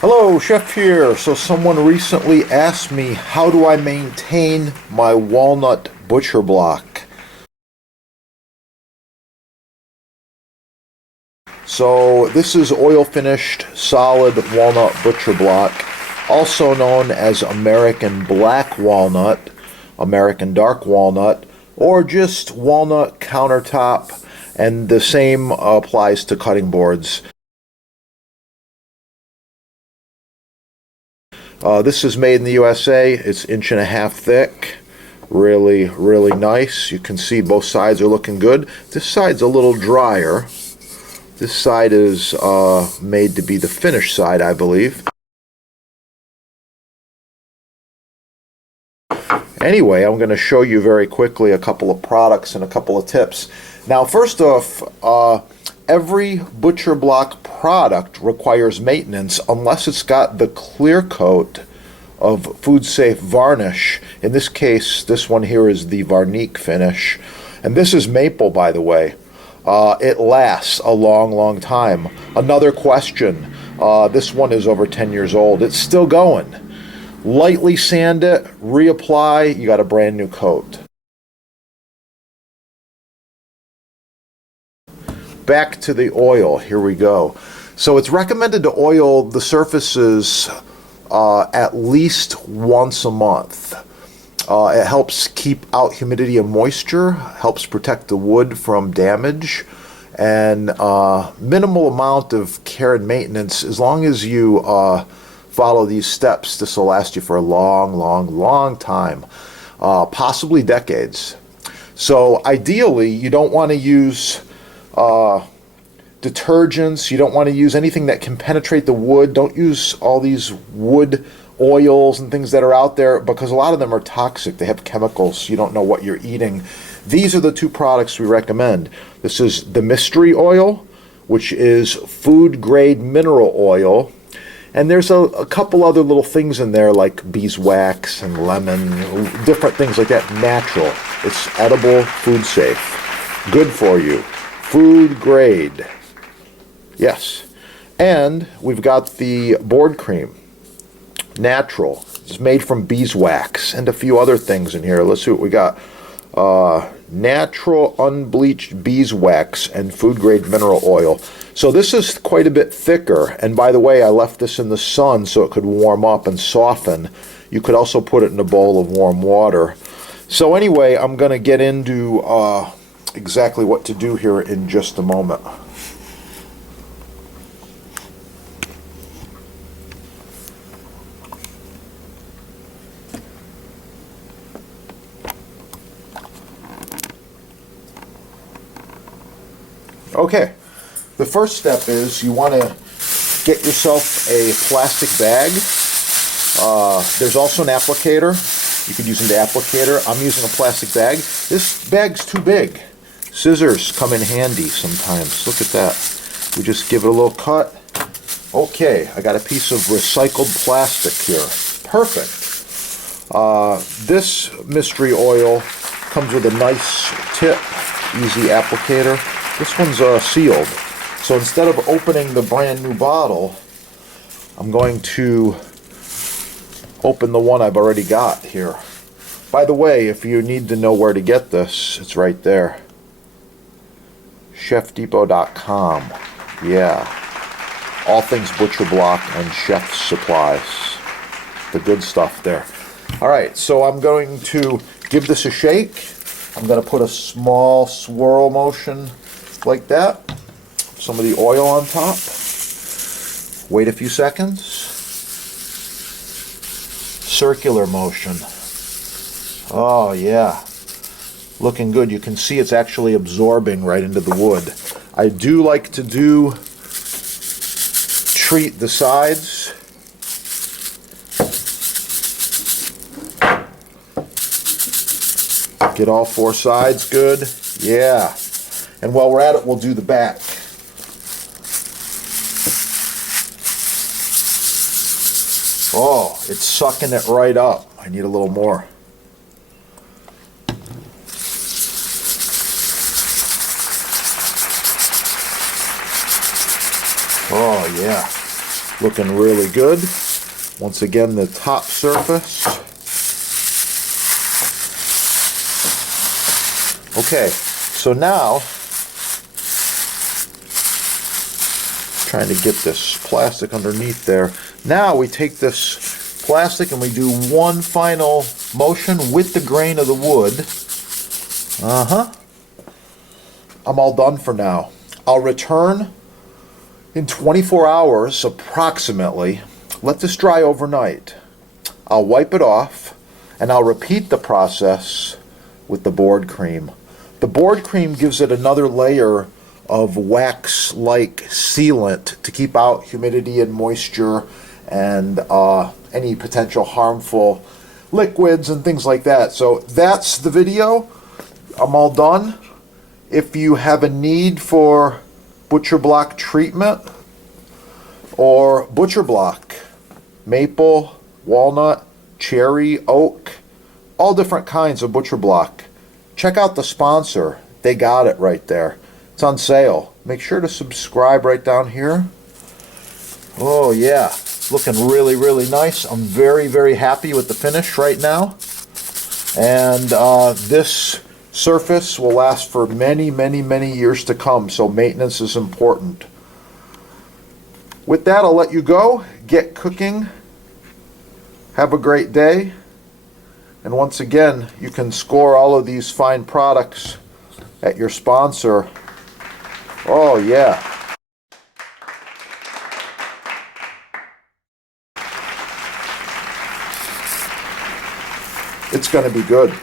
Hello, Chef here. So someone recently asked me, how do I maintain my walnut butcher block? So this is oil finished solid walnut butcher block, also known as American black walnut, American dark walnut, or just walnut countertop, and the same applies to cutting boards. This is made in the USA. It's 1.5 inches thick. Really, really nice. You can see both sides are looking good. This side's a little drier. This side is made to be the finished side, I believe. Anyway, I'm going to show you very quickly a couple of products and a couple of tips. Now, first off, every butcher block product requires maintenance unless it's got the clear coat of food safe varnish. In this case, this one here is the Varnique finish. And this is maple, by the way. It lasts a long, long time. Another question. This one is over 10 years old. It's still going. Lightly sand it, reapply, you got a brand new coat. Back to the oil, here we go. So it's recommended to oil the surfaces at least once a month. It helps keep out humidity and moisture, helps protect the wood from damage, and minimal amount of care and maintenance. As long as you follow these steps, this will last you for a long, long, long time, possibly decades. So ideally, you don't want to use detergents. You don't want to use anything that can penetrate the wood. Don't use all these wood oils and things that are out there, because a lot of them are toxic. They have chemicals. You don't know what you're eating. These are the two products we recommend. This is the mystery oil, which is food grade mineral oil. And there's a couple other little things in there like beeswax and lemon, different things like that. Natural. It's edible, food safe. Good for you. Food grade. Yes. And we've got the board cream. Natural. It's made from beeswax and a few other things in here. Let's see what we got. Natural unbleached beeswax and food grade mineral oil. So this is quite a bit thicker, and by the way, I left this in the sun so it could warm up and soften. You could also put it in a bowl of warm water. So anyway, I'm going to get into exactly what to do here in just a moment. Okay, the first step is you want to get yourself a plastic bag. There's also an applicator. You could use an applicator. I'm using a plastic bag. This bag's too big. Scissors come in handy sometimes. Look at that. We just give it a little cut. Okay, I got a piece of recycled plastic here. Perfect. This mystery oil comes with a nice tip, easy applicator. This one's sealed. So instead of opening the brand new bottle, I'm going to open the one I've already got here. By the way, if you need to know where to get this, it's right there. ChefDepot.com. Yeah. All things butcher block and chef supplies. The good stuff there. Alright, so I'm going to give this a shake. I'm going to put a small swirl motion like that. Some of the oil on top. Wait a few seconds. Circular motion. Oh yeah. Looking good. You can see it's actually absorbing right into the wood. I do like to treat the sides. Get all four sides good. Yeah. And while we're at it, we'll do the back. Oh, it's sucking it right up. I need a little more. Oh, yeah. Looking really good. Once again, the top surface. Okay, so now, trying to get this plastic underneath there. Now we take this plastic and we do one final motion with the grain of the wood. I'm all done for now. I'll return in 24 hours approximately. Let this dry overnight. I'll wipe it off and I'll repeat the process with the board cream. The board cream gives it another layer of wax-like sealant to keep out humidity and moisture and any potential harmful liquids and things like that. So that's the video. I'm all done. If you have a need for butcher block treatment or butcher block, maple, walnut, cherry, oak, all different kinds of butcher block, check out the sponsor. They got it right there. It's on sale. Make sure to subscribe right down here. Oh yeah, looking really, really nice. I'm very, very happy with the finish right now. And this surface will last for many, many, many years to come, so maintenance is important. With that, I'll let you go. Get cooking. Have a great day. And once again, you can score all of these fine products at your sponsor. Oh yeah. It's going to be good.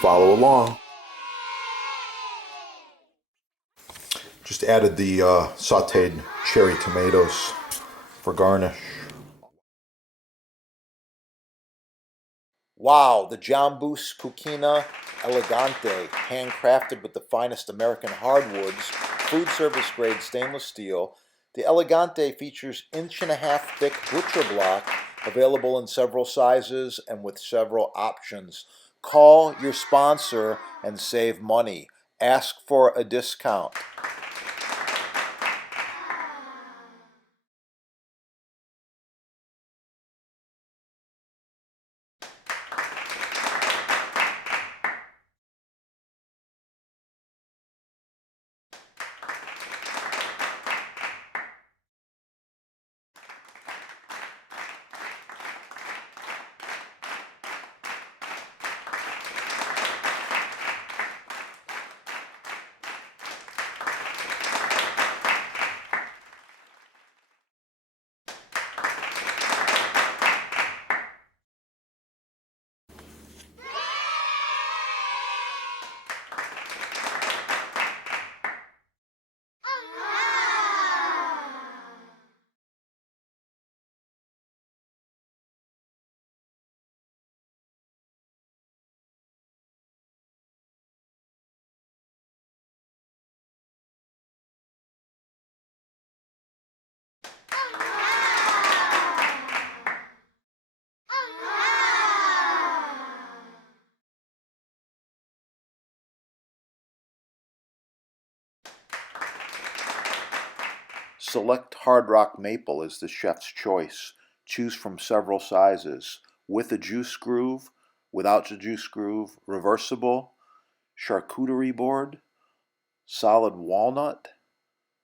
Follow along. Just added the sauteed cherry tomatoes for garnish. Wow, the Jambus Cucina Elegante, handcrafted with the finest American hardwoods, food service grade stainless steel. The Elegante features 1.5-inch thick butcher block, available in several sizes and with several options. Call your sponsor and save money. Ask for a discount. Select Hard Rock Maple is the chef's choice. Choose from several sizes. With a juice groove, without a juice groove, reversible, charcuterie board, solid walnut,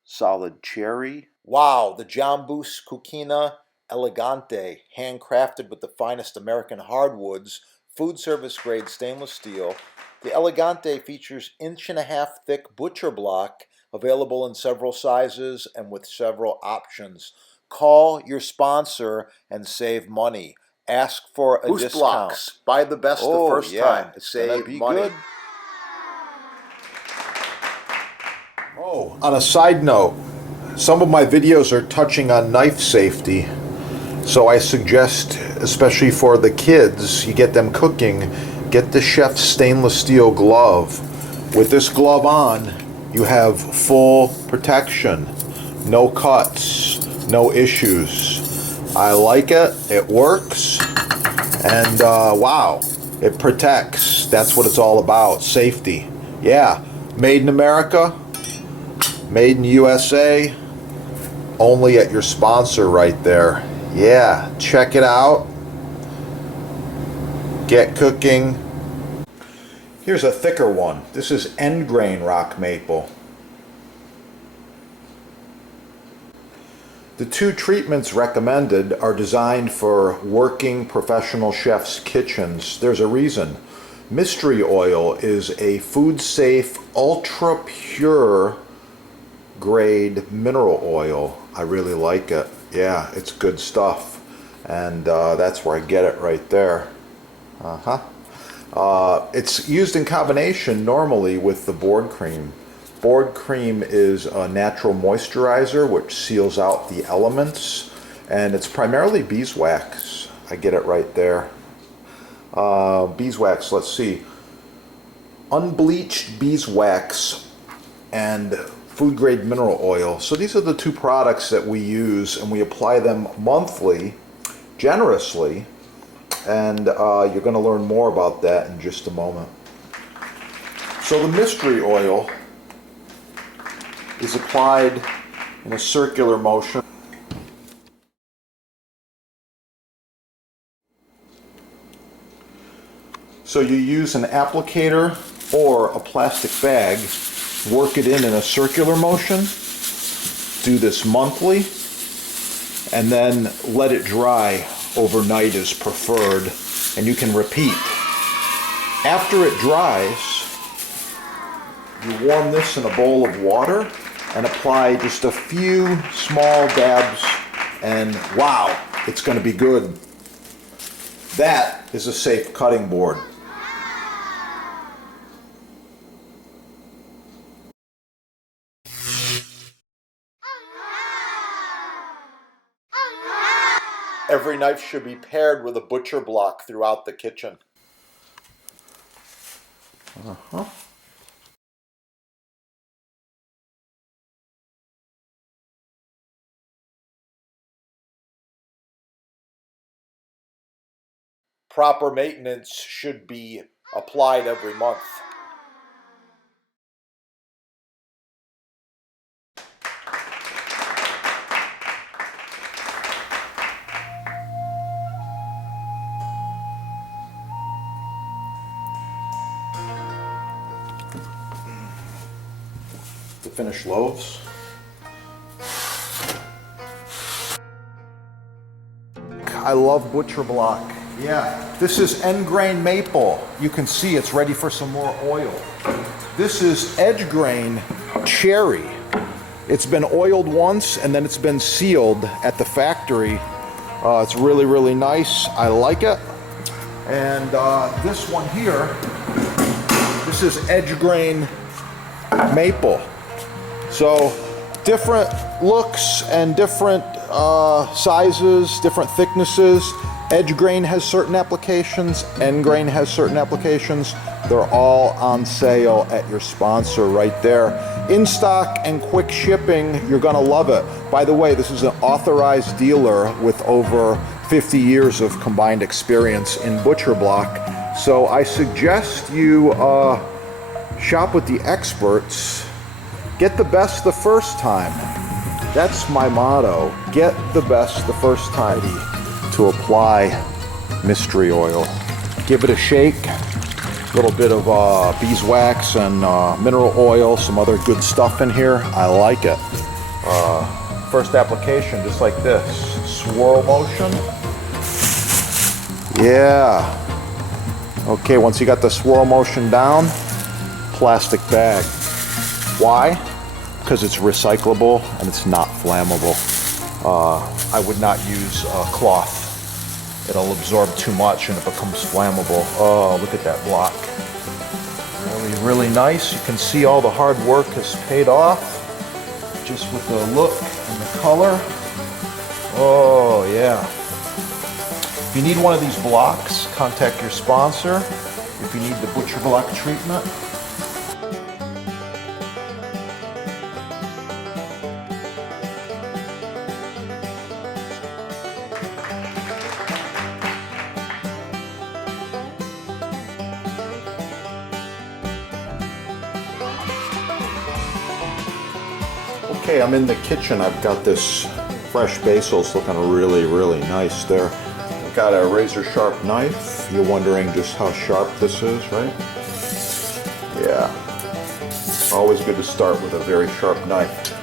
solid cherry. Wow, the Jambus Cucina Elegante, handcrafted with the finest American hardwoods, food service grade stainless steel. The Elegante features 1.5-inch thick butcher block, available in several sizes and with several options. Call your sponsor and save money. Ask for a discount. Blocks. Buy the best the first time. Save money. Good. Oh, on a side note, some of my videos are touching on knife safety. So I suggest, especially for the kids, you get them cooking, get the chef's stainless steel glove. With this glove on, you have full protection. No cuts, no issues. I like it, it works, and wow, it protects. That's what it's all about, safety. Yeah, made in America, made in USA, only at your sponsor right there. Yeah, check it out. Get cooking. Here's a thicker one. This is end grain rock maple. The two treatments recommended are designed for working professional chefs' kitchens. There's a reason. Mystery oil is a food-safe, ultra-pure grade mineral oil. I really like it. Yeah, it's good stuff. And that's where I get it right there. It's used in combination normally with the board cream. Board cream is a natural moisturizer which seals out the elements, and it's primarily beeswax. I get it right there. Beeswax, let's see. Unbleached beeswax and food grade mineral oil. So these are the two products that we use, and we apply them monthly, generously, and you're going to learn more about that in just a moment. So the mystery oil is applied in a circular motion. So you use an applicator or a plastic bag, work it in a circular motion, do this monthly, and then let it dry overnight is preferred, and you can repeat. After it dries, you warm this in a bowl of water and apply just a few small dabs, and wow, it's going to be good. That is a safe cutting board. Every knife should be paired with a butcher block throughout the kitchen. Proper maintenance should be applied every month. The finished loaves. I love butcher block. Yeah, this is end grain maple. You can see it's ready for some more oil. This is edge grain cherry. It's been oiled once and then it's been sealed at the factory. It's really, really nice. I like it. And this one here, this is edge grain maple. So different looks and different sizes, different thicknesses. Edge grain has certain applications, end grain has certain applications. They're all on sale at your sponsor right there. In stock and quick shipping, you're gonna love it. By the way, this is an authorized dealer with over 50 years of combined experience in butcher block. So I suggest you shop with the experts. Get the best the first time. That's my motto. Get the best the first time. To apply mystery oil. Give it a shake. A little bit of beeswax and mineral oil, some other good stuff in here. I like it. First application, just like this. Swirl motion. Yeah. Okay, once you got the swirl motion down, plastic bag. Why? Because it's recyclable and it's not flammable. I would not use cloth. It'll absorb too much and it becomes flammable. Oh, look at that block. Really, really nice. You can see all the hard work has paid off just with the look and the color. Oh, yeah. If you need one of these blocks, contact your sponsor. If you need the butcher block treatment. Okay, I'm in the kitchen. I've got this fresh basil's looking really, really nice there. I've got a razor sharp knife. You're wondering just how sharp this is, right? Yeah. Always good to start with a very sharp knife.